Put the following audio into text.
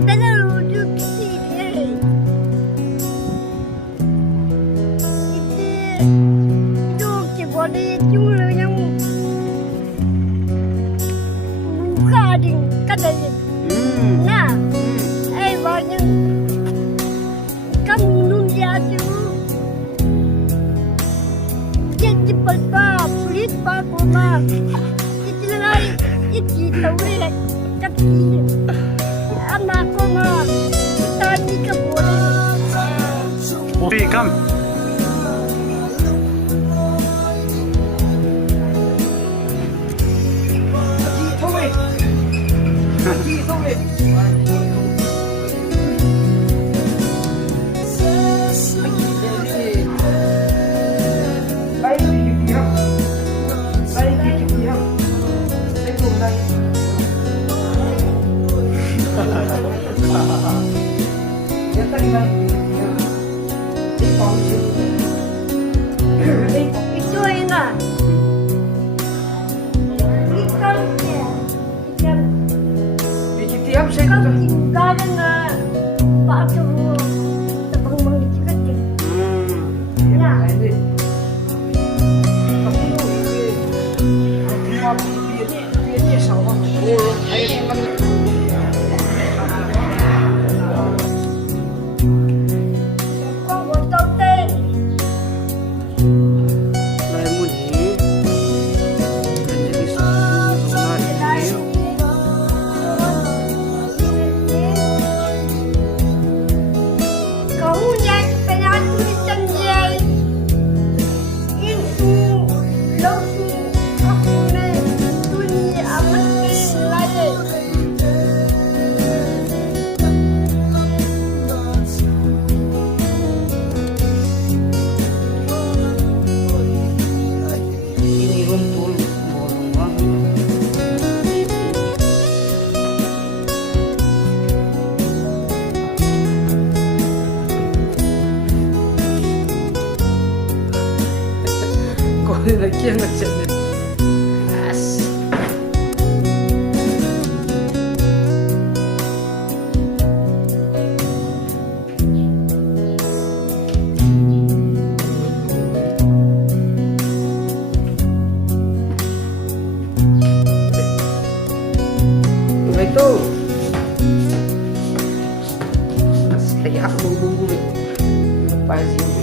Padahal udah kesini. Itu boleh cuma yang buka di katanya. Nah, banyak kamu nulia tu. Jadi palpa, sulit palpa. Itu lagi, itu tahu ni kaki. Anak ko na tadi ka boleh. Okay, come. Itu enggak. Ikan tinggal na pakai tabang mangkikat. Nah, kau botol teh. Kau yang penat tulisan dia. Itu lalu aku ni dunia amat lagi. Ini rumpul bolong. Kau lagi yang macam ni. As. Itu. Saya bumbu lepas ini.